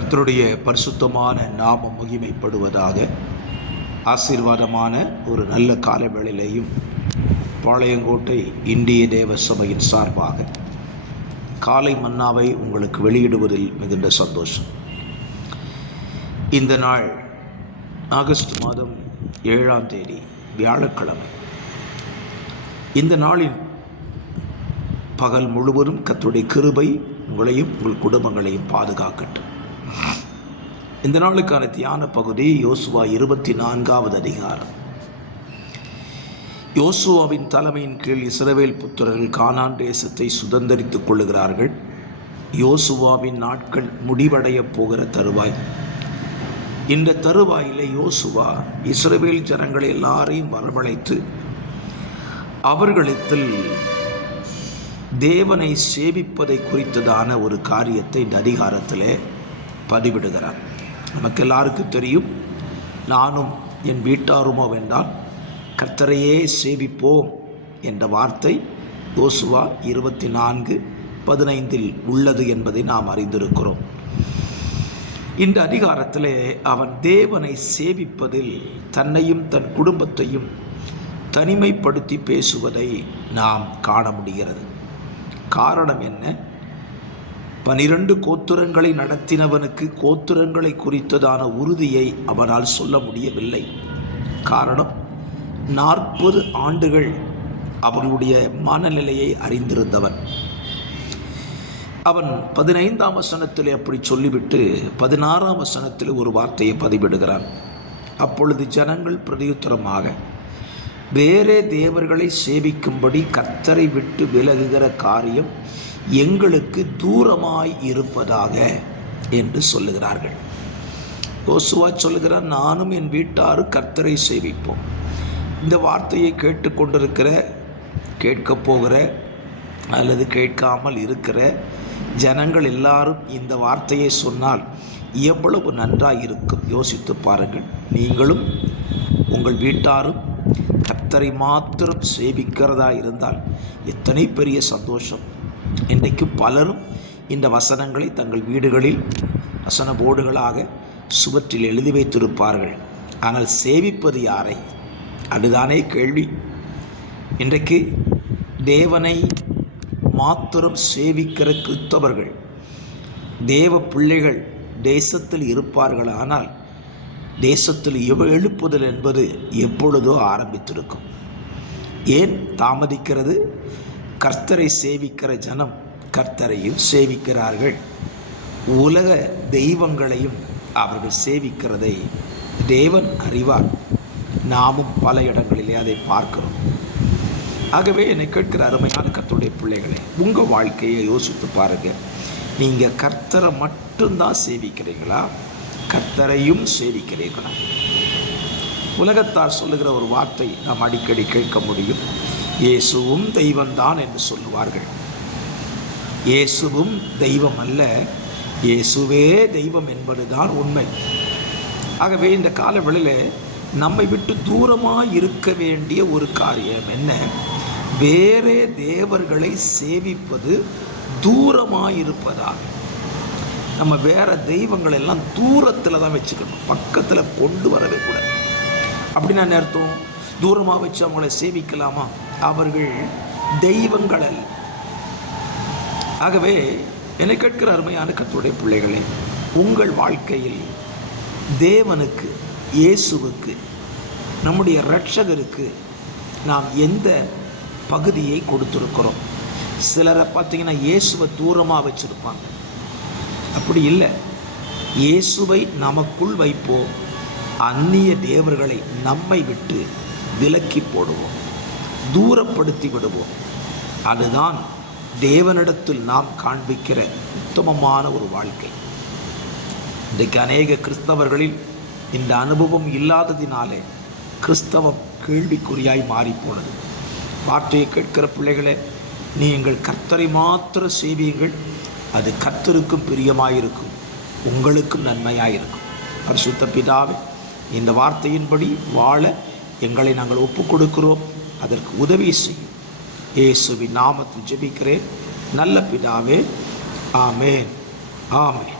கர்த்தருடைய பரிசுத்தமான நாமம் மகிமைப்படுவதாக. ஆசீர்வாதமான ஒரு நல்ல காலவேளையிலேயும் பாளையங்கோட்டை இந்திய தேவ சபையின் சார்பாக காலை மன்னாவை உங்களுக்கு வெளியிடுவதில் மிகுந்த சந்தோஷம். இந்த நாள் ஆகஸ்ட் மாதம் 7ஆம் தேதி வியாழக்கிழமை. இந்த நாளின் பகல் முழுவதும் கர்த்தருடைய கிருபை உங்களையும் உங்கள் குடும்பங்களையும் பாதுகாக்கட்டும். இந்த நாளுக்கான தியான பகுதி யோசுவா 24வது அதிகாரம். யோசுவாவின் தலைமையின் கீழ் இஸ்ரவேல் புத்திரர்கள் கானான் தேசத்தை சுதந்தரித்துக் கொள்ளுகிறார்கள். யோசுவாவின் நாட்கள் முடிவடைய போகிற தருவாய். இந்த தருவாயிலே யோசுவா இஸ்ரவேல் ஜனங்களை எல்லாரையும் வரவழைத்து அவர்களிடத்தில் தேவனை சேவிப்பதை குறித்ததான ஒரு காரியத்தை இந்த அதிகாரத்திலே பதிவிடுகிறார். நமக்கு எல்லாருக்கும் தெரியும், நானும் என் வீட்டாருமோ வென்றால் கர்த்தரையே சேவிப்போம் என்ற வார்த்தை யோசுவா 24:15 உள்ளது என்பதை நாம் அறிந்திருக்கிறோம். இந்த அதிகாரத்திலே அவன் தேவனை சேவிப்பதில் தன்னையும் தன் குடும்பத்தையும் தனிமைப்படுத்தி பேசுவதை நாம் காண முடிகிறது. காரணம் என்ன? 12 கோத்திரங்களை நடத்தினவனுக்கு கோத்திரங்களை குறித்ததான உறுதியை அவனால் சொல்ல முடியவில்லை. காரணம், 40 ஆண்டுகள் அவனுடைய மனநிலையை அறிந்திருந்தவன். அவன் 15ஆம் வசனத்தில் அப்படி சொல்லிவிட்டு 16ஆம் வசனத்தில் ஒரு வார்த்தையை பதிவிடுகிறான். அப்பொழுது ஜனங்கள் பிரதியுத்தரமாக, வேறே தேவர்களை சேவிக்கும்படி கர்த்தரை விட்டு விலகுகிற காரியம் எங்களுக்கு தூரமாய் இருப்பதாக என்று சொல்லுகிறார்கள். யோசுவா சொல்லுகிறான், நானும் என் வீட்டாரும் கர்த்தரை சேவிப்போம். இந்த வார்த்தையை கேட்டுக்கொண்டிருக்கிற, கேட்கப் போகிற அல்லது கேட்காமல் இருக்கிற ஜனங்கள் எல்லாரும் இந்த வார்த்தையை சொன்னால் எவ்வளவு நன்றாக இருக்கும் யோசித்து பாருங்கள். நீங்களும் உங்கள் வீட்டாரும் கர்த்தரை மாத்திரம் சேவிக்கிறதா இருந்தால் எத்தனை பெரிய சந்தோஷம். இன்றைக்கு பலரும் இந்த வசனங்களை தங்கள் வீடுகளில் வசன போர்டுகளாக சுவற்றில் எழுதி வைத்திருப்பார்கள். ஆனால் சேவிப்பது யாரை? அதுதானே கேள்வி. இன்றைக்கு தேவனை மாத்திரம் சேவிக்கிற கிறிஸ்தவர்கள், தேவ பிள்ளைகள் தேசத்தில் இருப்பார்கள். ஆனால் தேசத்தில் எழுப்புதல் என்பது எப்பொழுதோ ஆரம்பித்திருக்கும். ஏன் தாமதிக்கிறது? கர்த்தரை சேவிக்கிற ஜனம் கர்த்தரையும் சேவிக்கிறார்கள், உலக தெய்வங்களையும் அவர்கள் சேவிக்கிறதை தேவன் அறிவார். நாமும் பல இடங்களிலே அதை பார்க்கிறோம். ஆகவே என்னை கேட்கிற அருமையான கர்த்தருடைய பிள்ளைகளை, உங்கள் வாழ்க்கையை யோசித்து பாருங்கள். நீங்கள் கர்த்தரை மட்டும்தான் சேவிக்கிறீங்களா? கர்த்தரையும் சேவிக்கிறீர்களா? உலகத்தார் சொல்லுகிற ஒரு வார்த்தை நாம் அடிக்கடி கேட்க முடியும், இயேசுவும் தெய்வம்தான் என்று சொல்லுவார்கள். இயேசுவும் தெய்வம் அல்ல, இயேசுவே தெய்வம் என்பதுதான் உண்மை. ஆகவே இந்த காலவெளியில் நம்மை விட்டு தூரமாக இருக்க வேண்டிய ஒரு காரியம் என்ன? வேறே தேவர்களை சேவிப்பது தூரமாக இருப்பதாக. நம்ம வேறு தெய்வங்கள் எல்லாம் தூரத்தில் தான் வச்சுக்கணும், பக்கத்தில் கொண்டு வரவே கூடாது. அப்படின்னா அர்த்தம், தூரமாக வச்சு அவங்கள சேவிக்கலாமா? அவர்கள் தெய்வங்கள் அல்ல. ஆகவே என்னை கேட்கிற அருமையான கர்த்தருடைய பிள்ளைகளே, உங்கள் வாழ்க்கையில் தேவனுக்கு, இயேசுவுக்கு, நம்முடைய இரட்சகருக்கு நாம் எந்த பகுதியை கொடுத்துருக்கிறோம்? சிலரை பார்த்தீங்கன்னா இயேசுவை தூரமாக வச்சுருப்பாங்க. அப்படி இல்லை, இயேசுவை நமக்குள் வைப்போம், அந்நிய தேவர்களை நம்மை விட்டு விலக்கி போடுவோம், தூரப்படுத்தி விடுவோம். அதுதான் தேவனிடத்தில் நாம் காண்பிக்கிற உத்தமமான ஒரு வாழ்க்கை. இன்றைக்கு அநேக கிறிஸ்தவர்களில் இந்த அனுபவம் இல்லாததினாலே கிறிஸ்தவம் கேள்விக்குறியாய் மாறிப்போனது. வார்த்தையை கேட்கிற பிள்ளைகளே, நீங்கள் கர்த்தரை மாத்திரம் சேவியுங்கள். அது கர்த்தருக்கும் பிரியமாயிருக்கும், உங்களுக்கும் நன்மையாயிருக்கும். பரிசுத்த பிதாவே, இந்த வார்த்தையின்படி வாழ எங்களை நாங்கள் ஒப்புக் கொடுக்கிறோம். அதற்கு உதவி செய்யும். இயேசுவின் நாமத்தில் ஜெபிக்கிறேன் நல்ல பிதாவே. ஆமென், ஆமென்.